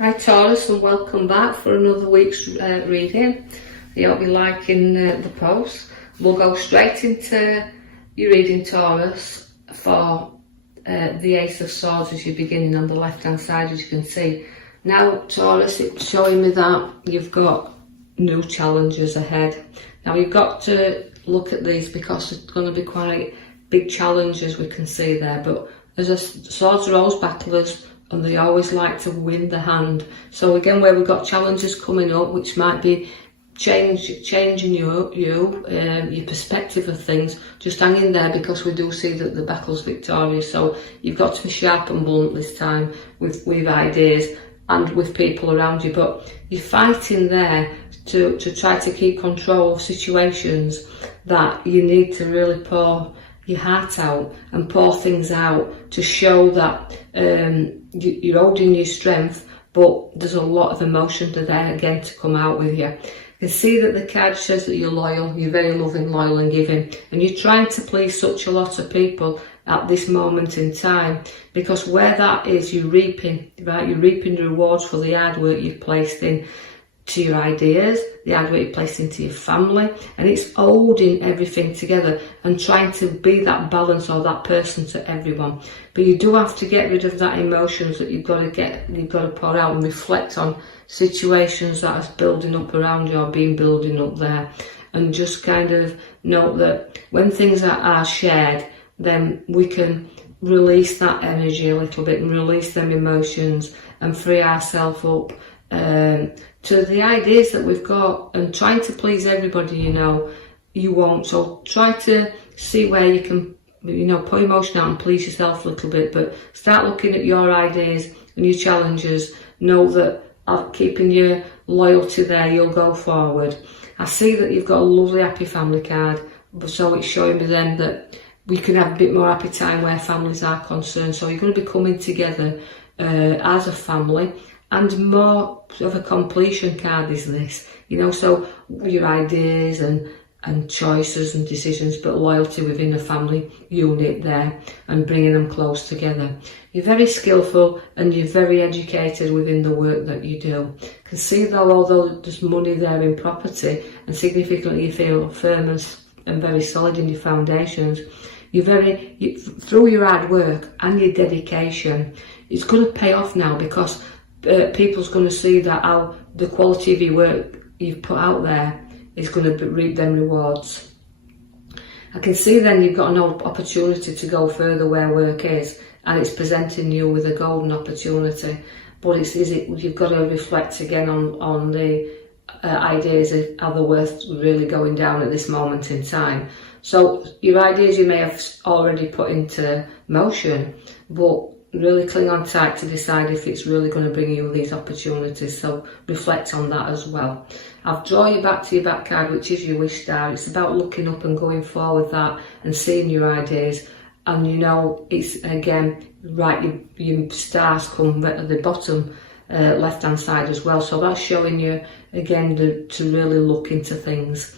Hi Taurus, and welcome back for another week's reading. I hope you're liking the post. We'll go straight into your reading, Taurus, for the Ace of Swords as you're beginning on the left hand side, as you can see. Now Taurus, it's showing me that you've got new challenges ahead. Now you've got to look at these because it's going to be quite big challenges, we can see there, but as swords are always battlers, and they always like to win the hand. So again, where we've got challenges coming up, which might be changing your perspective of things, just hang in there, because we do see that the battle's victorious. So you've got to be sharp and blunt this time with ideas and with people around you, but you're fighting there to try to keep control of situations that you need to really pour your heart out and pour things out to show that you're holding your strength, but there's a lot of emotion there again to come out with you. You can see that the card says that you're loyal, you're very loving, loyal and giving, and you're trying to please such a lot of people at this moment in time, because where that is, you're reaping, right? You're reaping the rewards for the hard work you've placed in to your ideas, the hard work you placed into your family, and it's holding everything together and trying to be that balance or that person to everyone. But you do have to get rid of that emotions that you've got to pour out and reflect on situations that are building up around you or been building up there, and just kind of note that when things are shared, then we can release that energy a little bit and release them emotions and free ourselves up to the ideas that we've got. And trying to please everybody, you won't. So try to see where you can, put emotion out and please yourself a little bit, but start looking at your ideas and your challenges. Know that keeping your loyalty there, you'll go forward. I see that you've got a lovely happy family card, so it's showing me then that we can have a bit more happy time where families are concerned. So you're going to be coming together as a family. And more of a completion card is this, so your ideas and choices and decisions, but loyalty within the family unit there and bringing them close together. You're very skillful and you're very educated within the work that you do. You can see though, although there's money there in property and significantly you feel firm and very solid in your foundations, through your hard work and your dedication, it's going to pay off now, because people's going to see that how the quality of your work you've put out there is going to reap them rewards. I can see then you've got an opportunity to go further where work is, and it's presenting you with a golden opportunity. But you've got to reflect again on the ideas of how they're worth really going down at this moment in time. So your ideas you may have already put into motion, but really cling on tight to decide if it's really going to bring you these opportunities. So reflect on that as well. I've drawn you back to your back card, which is your wish star. It's about looking up and going forward that and seeing your ideas. And it's again, right, your stars come at the bottom left hand side as well. So that's showing you again to really look into things.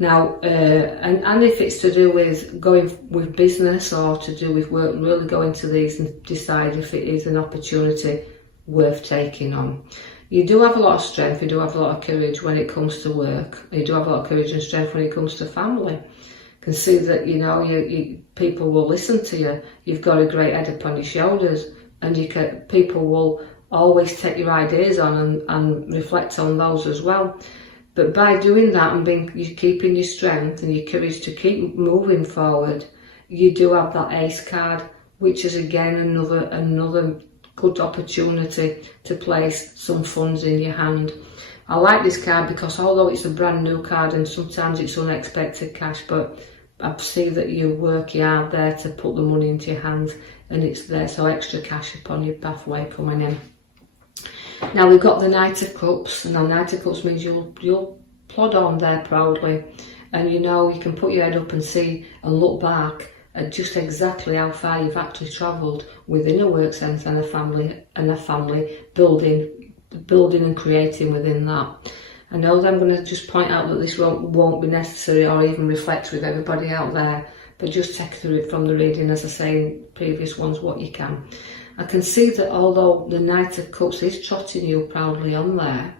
Now, and if it's to do with going with business or to do with work, really go into these and decide if it is an opportunity worth taking on. You do have a lot of strength, you do have a lot of courage when it comes to work. You do have a lot of courage and strength when it comes to family. You can see that, people will listen to you. You've got a great head upon your shoulders, and people will always take your ideas on and reflect on those as well. But by doing that and you're keeping your strength and your courage to keep moving forward, you do have that ace card, which is again another good opportunity to place some funds in your hand. I like this card because although it's a brand new card and sometimes it's unexpected cash, but I see that you work hard there to put the money into your hands, and it's there, so extra cash upon your pathway coming in. Now we've got the Knight of Cups, and the Knight of Cups means you'll plod on there proudly, and you can put your head up and see and look back at just exactly how far you've actually travelled within a work sense and a family building and creating within that. I know that I'm going to just point out that this won't be necessary or even reflect with everybody out there, but just take through it from the reading, as I say in previous ones, what you can. I can see that although the Knight of Cups is trotting you proudly on there,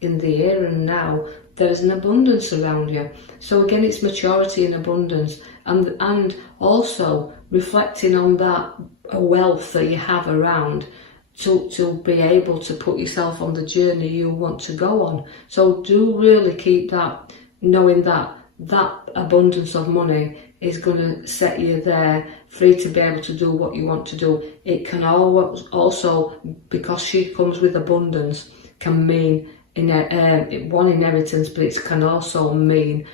in the here and now, there's an abundance around you. So again, it's maturity and abundance, and also reflecting on that wealth that you have around to be able to put yourself on the journey you want to go on. So do really keep that, knowing that that abundance of money is going to set you there free to be able to do what you want to do. It can always also, because she comes with abundance, can mean one inheritance, but it can also mean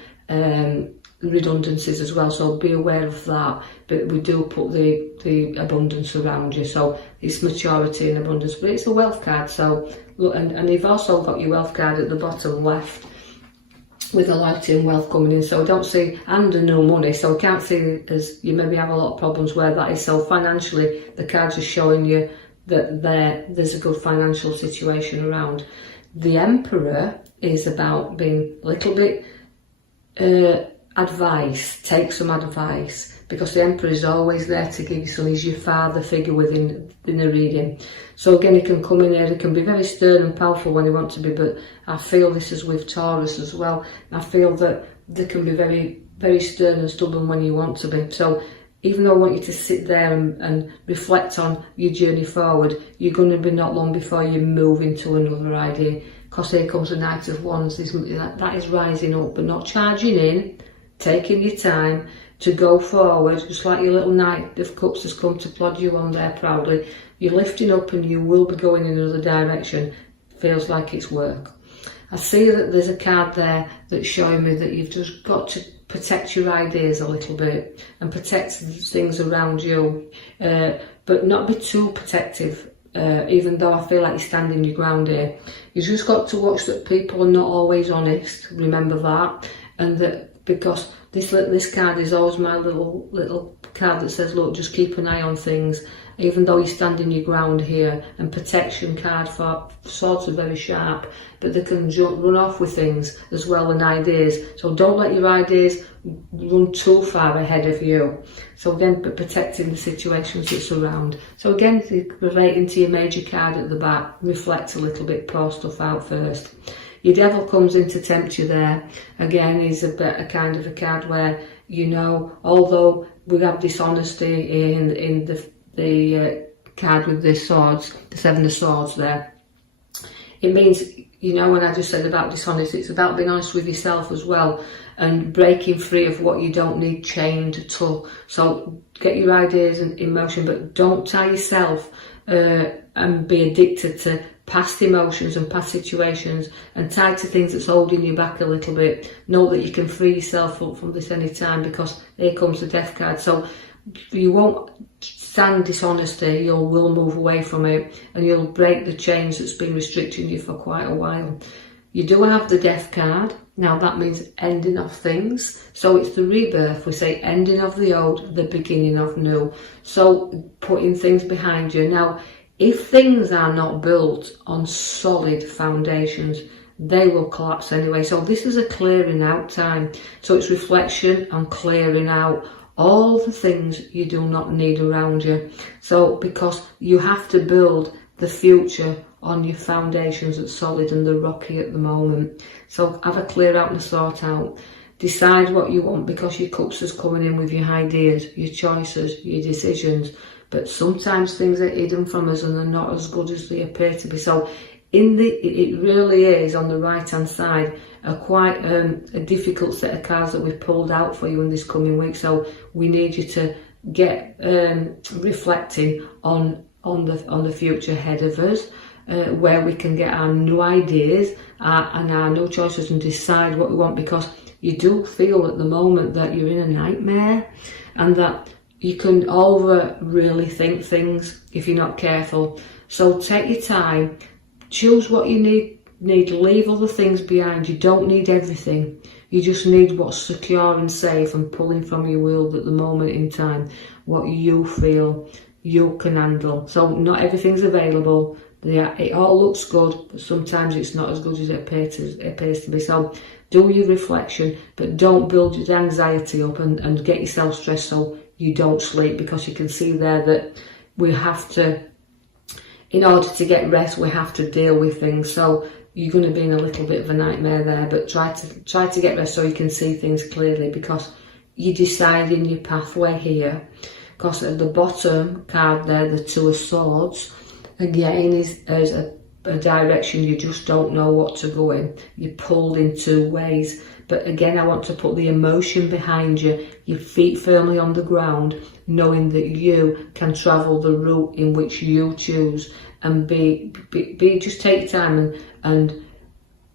redundancies as well, so be aware of that. But we do put the abundance around you, so it's maturity and abundance, but it's a wealth card. So look, and you've also got your wealth card at the bottom left with a light in wealth coming in, so I don't see, and a no money, so I can't see as you maybe have a lot of problems where that is. So financially, the cards are showing you that there's a good financial situation around. The Emperor is about being a little bit advice, take some advice, because the Emperor is always there to give you some. He's your father figure within the reading. So again, he can come in here, he can be very stern and powerful when he wants to be, but I feel this is with Taurus as well. I feel that they can be very, very stern and stubborn when you want to be. So even though I want you to sit there and reflect on your journey forward, you're going to be not long before you move into another idea, because here comes the Knight of Wands. That is rising up, but not charging in, taking your time to go forward, just like your little Knight of Cups has come to plod you on there proudly. You're lifting up and you will be going in another direction. Feels like it's work. I see that there's a card there that's showing me that you've just got to protect your ideas a little bit and protect things around you, but not be too protective, even though I feel like you're standing your ground here. You just got to watch that people are not always honest, remember that, and that because this card is always my little card that says, look, just keep an eye on things, even though you're standing your ground here. And protection card for swords are very sharp, but they can run off with things as well, and ideas. So don't let your ideas run too far ahead of you. So again, but protecting the situations that surround. So again, relating to your major card at the back, reflect a little bit, pour stuff out first. Your Devil comes in to tempt you there. Again, he's a kind of a card where, you know, although we have dishonesty in the card with the swords, the Seven of Swords there, it means, you know, when I just said about dishonesty, it's about being honest with yourself as well, and breaking free of what you don't need chained to. So get your ideas in motion, but don't tie yourself and be addicted to past emotions and past situations and tied to things that's holding you back a little bit. Know that you can free yourself up from this any time, because here comes the Death card. So you won't stand dishonesty, you will move away from it, and you'll break the chains that's been restricting you for quite a while. You do have the Death card. Now that means ending of things. So it's the rebirth. We say ending of the old, the beginning of new. So putting things behind you. Now, if things are not built on solid foundations, they will collapse anyway. So this is a clearing out time. So it's reflection and clearing out all the things you do not need around you. So because you have to build the future on your foundations that's solid and they're rocky at the moment. So have a clear out and a sort out. Decide what you want, because your cups is coming in with your ideas, your choices, your decisions. But sometimes things are hidden from us and they're not as good as they appear to be. So it really is, on the right hand side, quite a difficult set of cards that we've pulled out for you in this coming week. So we need you to get reflecting on the future ahead of us, where we can get our new ideas and our new choices and decide what we want, because you do feel at the moment that you're in a nightmare and that you can really think things if you're not careful. So take your time, choose what you need, leave other things behind. You don't need everything. You just need what's secure and safe and pulling from your world at the moment in time, what you feel you can handle. So not everything's available. Yeah, it all looks good, but sometimes it's not as good as it appears to be. So do your reflection, but don't build your anxiety up and get yourself stressed so you don't sleep, because you can see there that we have to in order to get rest, we have to deal with things. So you're going to be in a little bit of a nightmare there, but try to get rest so you can see things clearly, because you're deciding your pathway here. Because at the bottom card there, the Two of Swords, again is a direction you just don't know what to go in. You're pulled in two ways. But again, I want to put the emotion behind you, your feet firmly on the ground, knowing that you can travel the route in which you choose, and just take your time, and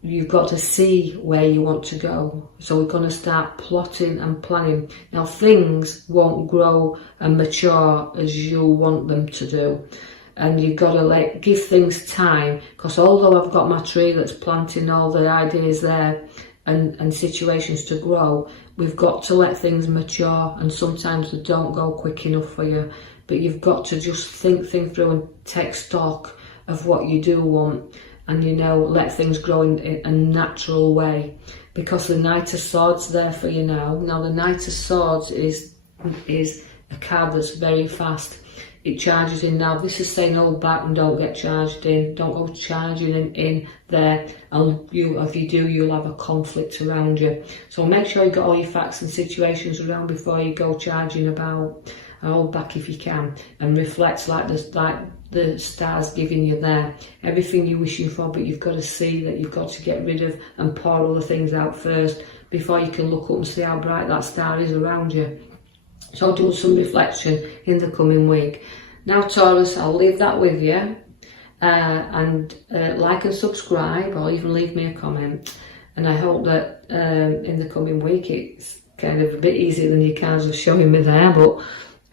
you've got to see where you want to go. So we're going to start plotting and planning. Now, things won't grow and mature as you want them to do. And you've got to give things time, because although I've got my tree that's planting all the ideas there and situations to grow, we've got to let things mature, and sometimes they don't go quick enough for you. But you've got to just think through and take stock of what you do want, and let things grow in a natural way, because the Knight of Swords there for you now. Now the Knight of Swords is a card that's very fast. It charges in now. This is saying hold back and don't get charged in. Don't go charging in there, and if you do, you'll have a conflict around you. So make sure you got all your facts and situations around before you go charging about. And hold back if you can, and reflect like the stars giving you there. Everything you're wishing for, but you've got to see that you've got to get rid of and pour all the things out first before you can look up and see how bright that star is around you. So do some reflection in the coming week. Now Taurus, I'll leave that with you, and like and subscribe, or even leave me a comment. And I hope that in the coming week it's kind of a bit easier than your cards are showing me there, but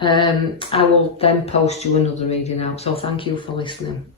I will then post you another reading out. So thank you for listening.